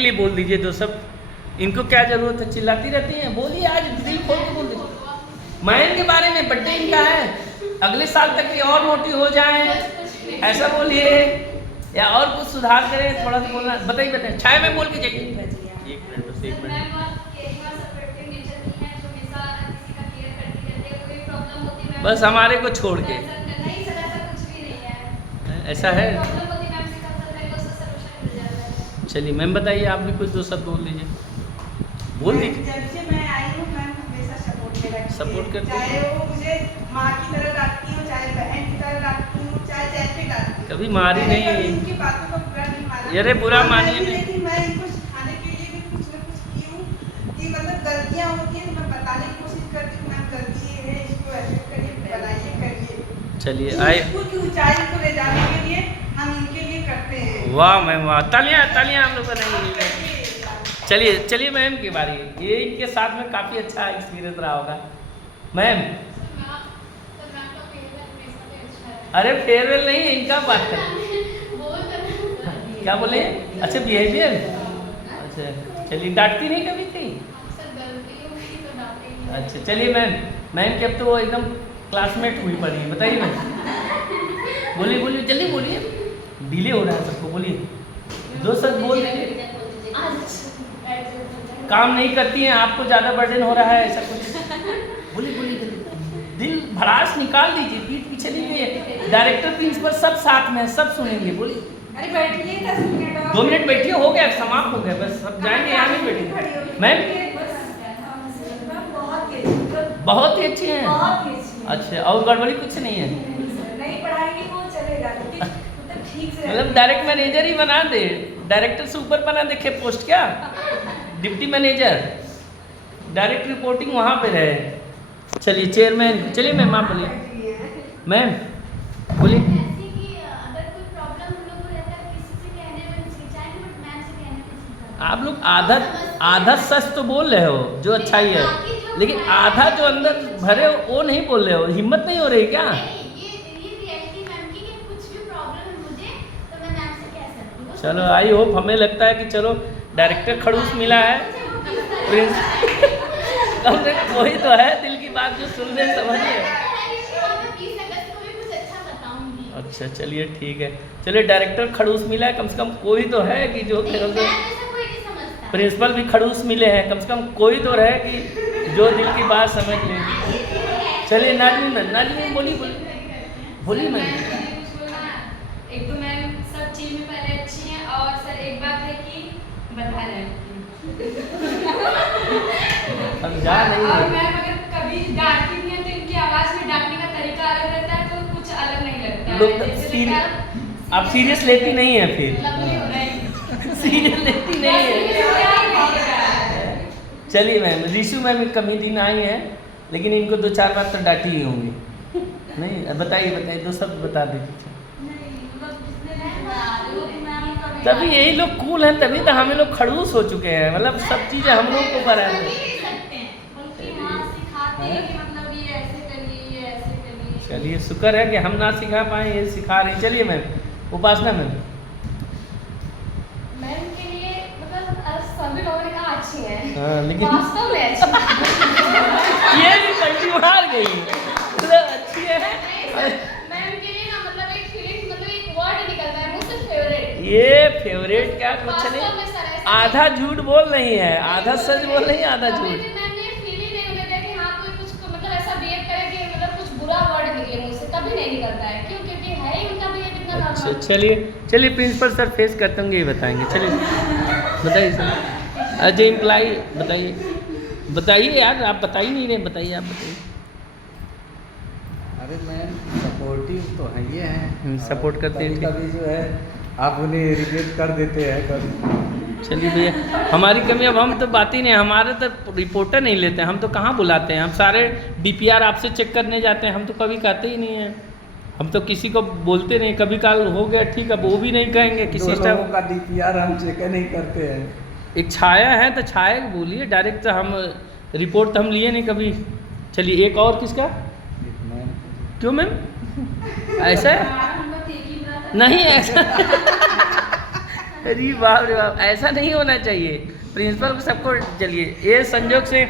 के लिए बोल दीजिए दो सब। इनको क्या जरूरत है, चिल्लाती रहती हैं। बोलिए, आज दिल खोल के बोल दीजिए। मैम के बारे में, बर्थडे इनका है, अगले साल तक ये और मोटी हो जाए, ऐसा बोलिए, या और कुछ सुधार करें, थोड़ा सा बोलना। बताइए बताइए, छाया में बोल के जाइए। एक मिनट बस, एक मिनट। बस हमारे को छोड़ के। ऐसा है। चलिए मैम बताइए, आप भी कुछ दो शब्द बोल दीजिए। बोल दीजिए। जब से मैं आई हूँ मैम हमेशा सपोर्ट करती है। चाहे वो मुझे माँ की तरह डांटती हूँ, चाहे बहन की तरह डांटती हूँ, चाहे जैसे डांटती हूँ। कभी मारी नहीं है। उनकी बातों को बुरा नहीं माना। अरे बुरा मानिए नहीं। लेकिन मैं इनको सिखाने के लिए भी कुछ न कुछ की हूँ कि मतलब गलतियाँ होती हैं, मैं बताने की कोशिश करती हूँ मैम गलती ये है, इसको ऐसे करिए, बनाइए, करिए। चलिए आए। स्कूल की ऊंचाई को ले जाने के लिए हम इनके लिए करते हैं। वाह मैम वाह, तालियां तालियां हम लोग बनाएंगे। चलिए चलिए मैम की बारी। ये इनके साथ में काफ़ी अच्छा एक्सपीरियंस रहा होगा मैम। अरे फेयरवेल नहीं है इनका, बात कर क्या बोले। अच्छा बिहेवियर, अच्छा चलिए, डांटती नहीं कभी कहीं। अच्छा चलिए मैम, मैम की अब तो वो एकदम क्लासमेट हुई पड़ी है। बताइए मैम, बोलिए बोलिए जल्दी बोलिए, डिले हो रहा है सबको। बोलिए दो शब्द बोल दीजिए। काम नहीं करती हैं, आपको ज़्यादा बर्डन हो रहा है, ऐसा कुछ बोलिए बोलिए जल्दी। दिल भड़ास निकाल दीजिए, पीठ पीछे नहीं गई। डायरेक्टर प्रिंसिपल सब साथ में, सब सुनेंगे। बोलिए। अरे बैठिए 10 मिनट और। 2 मिनट बैठिए, हो गया, समाप्त हो गया, बस सब जाएंगे, यहाँ नहीं बैठेंगे। मैम बहुत ही अच्छी हैं। अच्छा, और गड़बड़ी कुछ नहीं है। नहीं पढ़ाएंगे वो चलेगा, ठीक से मतलब डायरेक्ट मैनेजर ही बना दे, डायरेक्टर से ऊपर बना देखे पोस्ट, क्या डिप्टी मैनेजर, डायरेक्ट रिपोर्टिंग वहाँ पे रहे। चलिए चेयरमैन, चलिए मैम आप बोलिए। मैम बोलिए। आप लोग आधा सच तो बोल रहे हो जो अच्छाई है, लेकिन आधा जो अंदर भरे हो वो नहीं बोल रहे हो। हिम्मत नहीं हो रही क्या? चलो आई होप, हमें लगता है कि चलो डायरेक्टर खड़ूस मिला है, कम से कम कोई तो है दिल की बात जो सुन ले, समझिए। अच्छा चलिए ठीक है, चलिए डायरेक्टर खड़ूस मिला है, कम से कम कोई तो है कि जो प्रिंसिपल भी खड़ूस मिले हैं, कम से कम कोई तो रहे कि जो दिल की बात समझ ले। चलिए नाजमीन बोली बोली मैम। एक तो मैम सब चीज में पहले अच्छी हैं, और सर एक बात है कि बता रहे हैं समझा नहीं। और मैम अगर कभी डांटती भी हैं तो इनकी आवाज में डांटने का तरीका अलग रहता है, तो कुछ अलग नहीं लगता है। आप सीरियस लेती नहीं है फिर? सीरियस लेती नहीं है। चलिए मैम, रिशु मैम कम ही दिन आई हैं, लेकिन इनको 2-4 बार तो डांटी ही होंगी। नहीं बताइए दो शब्द बता दीजिए। तभी यही लोग कूल हैं, तभी तो हमें लोग खड़ूस हो चुके हैं, मतलब सब चीज़ें हम लोग को पर चलिए शुक्र है कि हम ना सिखा पाए, ये सिखा रही। चलिए मैम उपासना मैम। मैम के लिए मतलब सभी लोगों ने कहा अच्छी है, हाँ, लेकिन वास्तव में अच्छी ये भी पलटी मार गई, मतलब अच्छी है। मैम के लिए ना मतलब एक फीलिंग, मतलब एक वर्ड निकलता है मुझसे, फेवरेट। ये फेवरेट क्या कुछ नहीं, आधा झूठ बोल रही है, आधा सच बोल रही है, आधा झूठ। अच्छा चलिए प्रिंसिपल सर फेस करते होंगे, ये बताएंगे। चलिए बताइए सर। अजय एम्प्लाई बताइए यार, आप बता ही नहीं रहे, बताइए आप बताइए। अरे मैम सपोर्टिव तो है, ये हैं सपोर्ट करते हैं, कभी जो है आप उन्हें रिग्रेट कर देते हैं कभी। चलिए भैया, हमारी कमी, अब हम तो बात ही नहीं, हमारे तो रिपोर्टर नहीं लेते हैं, हम तो कहाँ बुलाते हैं, हम सारे DPR आपसे चेक करने जाते हैं, हम तो कभी कहते ही नहीं हैं, हम तो किसी को बोलते नहीं। कभी काल हो गया ठीक है, वो भी नहीं कहेंगे किसी लोगों का DPR हम चेक नहीं करते हैं। एक छाया है तो छाया बोलिए, डायरेक्ट हम रिपोर्ट तो हम लिए नहीं कभी। चलिए एक और किसका, क्यों मैम ऐसा है? नहीं ऐसा अरे बाप रे बाप, ऐसा नहीं होना चाहिए। प्रिंसिपल को सबको, चलिए ये संजोग से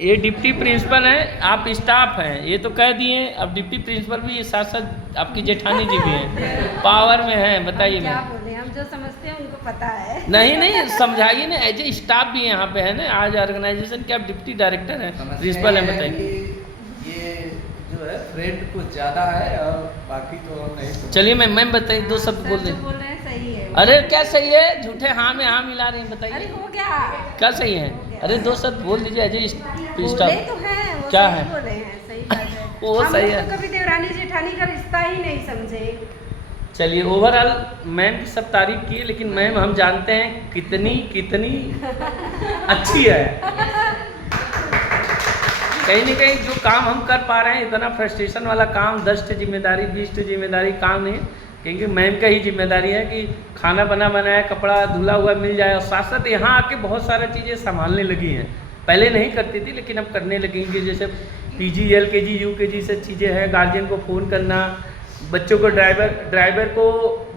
ये डिप्टी प्रिंसिपल हैं, आप स्टाफ हैं, ये तो कह दिए। अब डिप्टी प्रिंसिपल भी साथ साथ आपकी जेठानी जी भी हैं, पावर में हैं। बताइए क्या मैं बोले, हम जो समझते हैं उनको पता है। नहीं समझाइए ना, एज ए स्टाफ भी यहाँ पे है ना, आज ऑर्गेनाइजेशन के आप डिप्टी डायरेक्टर हैं, प्रिंसिपल हैं, बताइए। ये जो है फ्रेंड कुछ ज़्यादा है और बाकी तो नहीं। चलिए मैम बताइए, दो शब्द बोल सर दें। जो बोल रहे हैं सही है। अरे क्या सही है, झूठे हाँ में हाँ मिला रही हैं, अरे बताइए हो गया, क्या सही है। अरे दो शब्द बोल दीजिए एज ए बोले स्टाफ। तो हैं, वो क्या सही है? बोले हैं, सही बात है। वो हम सही लोग है। तो कभी देवरानी जेठानी का रिश्ता ही नहीं समझे। चलिए ओवरऑल मैम की सब तारीफ की है, लेकिन मैम हम जानते हैं कितनी अच्छी है। कहीं ना कहीं जो काम हम कर पा रहे हैं, इतना फ्रस्ट्रेशन वाला काम 10 जिम्मेदारी 20 जिम्मेदारी काम नहीं है, क्योंकि मैम का ही जिम्मेदारी है कि खाना बनाया, कपड़ा धुला हुआ मिल जाए, और साथ साथ यहाँ आके बहुत सारा चीज़ें संभालने लगी हैं। पहले नहीं करती थी लेकिन अब करने लगी कि जैसे PG LKG UKG से चीज़ें हैं, गार्जियन को फ़ोन करना, बच्चों को ड्राइवर को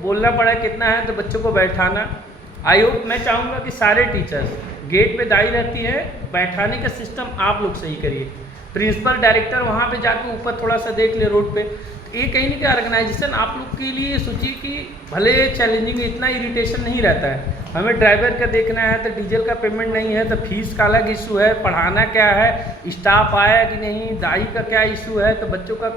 बोलना पड़ा कितना है तो बच्चों को बैठाना। आई होप, मैं चाहूँगा कि सारे टीचर्स गेट पे दाई रहती है, बैठाने का सिस्टम आप लोग सही करिए। प्रिंसिपल डायरेक्टर वहाँ पे जाके ऊपर थोड़ा सा देख ले रोड पे। ये कहीं ना कहीं ऑर्गेनाइजेशन आप लोग के लिए सोचिए कि भले चैलेंजिंग, इतना इरिटेशन नहीं रहता है। हमें ड्राइवर का देखना है तो डीजल का पेमेंट नहीं है तो फीस का अलग इशू है, पढ़ाना क्या है, स्टाफ आया कि नहीं, दाई का क्या इशू है, तो बच्चों का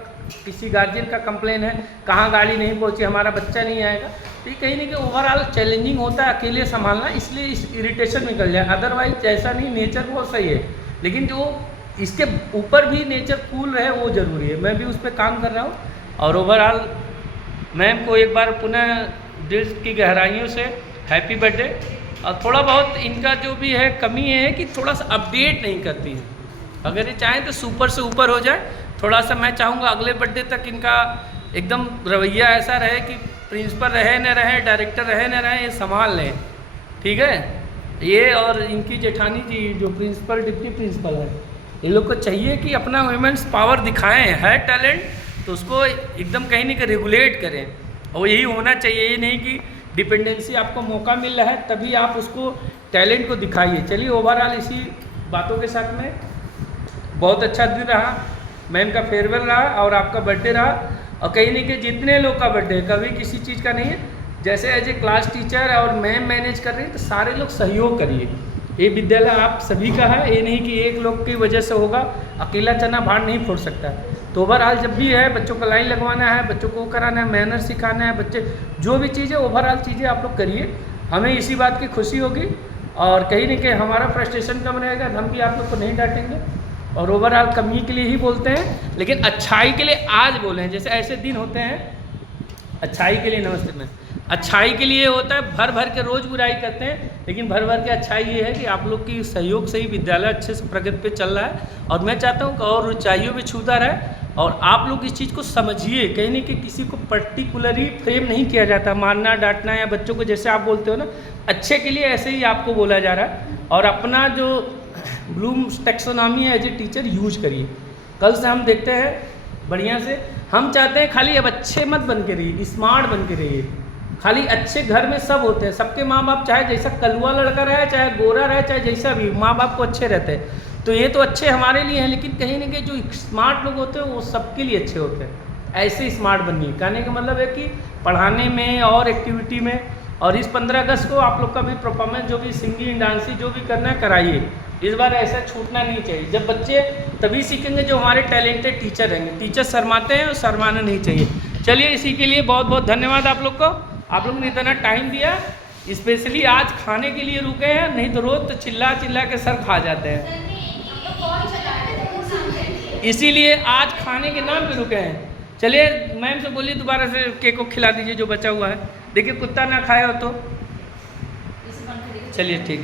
किसी गार्जियन का कंप्लेन है, कहाँ गाड़ी नहीं पहुँची, हमारा बच्चा नहीं आएगा। तो ये कहीं ना कहीं ओवरऑल चैलेंजिंग होता है अकेले संभालना, इसलिए इस इरिटेशन निकल जाए। अदरवाइज ऐसा नहीं, नेचर बहुत सही है, लेकिन जो इसके ऊपर भी नेचर कूल रहे वो ज़रूरी है। मैं भी उस पर काम कर रहा हूँ। और ओवरऑल मैम को एक बार पुनः दिल की गहराइयों से हैप्पी बर्थडे। और थोड़ा बहुत इनका जो भी है कमी है कि थोड़ा सा अपडेट नहीं करती हैं, अगर ये चाहें तो सुपर से ऊपर हो जाए। थोड़ा सा मैं चाहूँगा अगले बर्थडे तक इनका एकदम रवैया ऐसा रहे कि प्रिंसिपल रहे न रहे, डायरेक्टर रहे न रहे, ये संभाल लें, ठीक है। ये और इनकी जेठानी जी जो प्रिंसिपल डिप्टी प्रिंसिपल है, इन लोग को चाहिए कि अपना वुमेन्स पावर दिखाएं, है टैलेंट तो उसको एकदम कहीं ना कहीं रेगुलेट करें, और यही होना चाहिए। ये नहीं कि डिपेंडेंसी, आपको मौका मिल रहा है तभी आप उसको टैलेंट को दिखाइए। चलिए ओवरऑल इसी बातों के साथ में बहुत अच्छा दिन रहा, मैम का फेयरवेल रहा और आपका बर्थडे रहा। और कहीं नहीं कि जितने लोग का बर्थडे कभी किसी चीज़ का नहीं है, जैसे एज ए क्लास टीचर और मैम मैनेज कर रही है तो सारे लोग सहयोग करिए। ये विद्यालय आप सभी का है, ये नहीं कि एक लोग की वजह से होगा, अकेला चना भार नहीं फोड़ सकता। तो ओवरऑल जब भी है बच्चों को लाइन लगवाना है, बच्चों को कराना है, मैनर सिखाना है, बच्चे जो भी चीज़ें ओवरऑल चीज़ें आप लोग करिए, हमें इसी बात की खुशी होगी। और कहीं ना कहीं हमारा फ्रस्ट्रेशन कम रहेगा, हम भी आप लोग को नहीं डांटेंगे और ओवरऑल कमी के लिए ही बोलते हैं, लेकिन अच्छाई के लिए आज बोले हैं। जैसे ऐसे दिन होते हैं अच्छाई के लिए, नमस्ते में अच्छाई के लिए होता है, भर भर के रोज़ बुराई करते हैं, लेकिन भर भर के अच्छाई ये है कि आप लोग की सहयोग से ही विद्यालय अच्छे से प्रगति पे चल रहा है। और मैं चाहता हूँ कि और ऊंचाइयों पे छूता रहे और आप लोग इस चीज़ को समझिए। कहीं नहीं कि किसी को पर्टिकुलरली फ्रेम नहीं किया जाता, मारना डांटना या बच्चों को जैसे आप बोलते हो ना अच्छे के लिए, ऐसे ही आपको बोला जा रहा है। और अपना जो ब्लूम्स टैक्सोनॉमी है एज ए टीचर यूज करिए। कल से हम देखते हैं बढ़िया से, हम चाहते हैं खाली अब अच्छे मत बन के रहिए, स्मार्ट बन के रहिए। खाली अच्छे घर में सब होते हैं, सबके माँ बाप चाहे जैसा कलुआ लड़का रहे, चाहे गोरा रहे, चाहे जैसा भी, माँ बाप को अच्छे रहते हैं। तो ये तो अच्छे हमारे लिए हैं, लेकिन कहीं ना कहीं जो स्मार्ट लोग होते हैं वो सबके लिए अच्छे होते हैं। ऐसे स्मार्ट बनिए। कहने का मतलब है कि पढ़ाने में और एक्टिविटी में। और इस 15 अगस्त को आप लोग का भी परफॉर्मेंस, जो भी सिंगिंग डांसिंग जो भी करना है कराइए। इस बार ऐसा छूटना नहीं चाहिए। जब बच्चे तभी सीखेंगे जो हमारे टैलेंटेड टीचर रहेंगे। टीचर शर्माते हैं और शर्माना नहीं चाहिए। चलिए इसी के लिए बहुत बहुत धन्यवाद आप लोग को, आप लोग ने इतना टाइम दिया। स्पेशली आज खाने के लिए रुके हैं, नहीं तो रोज तो चिल्ला चिल्ला के सर खा जाते हैं, इसीलिए आज खाने के नाम पे रुके हैं। चलिए मैम से बोलिए दोबारा से केक को खिला दीजिए जो बचा हुआ है। देखिए कुत्ता ना खाए हो तो। चलिए ठीक।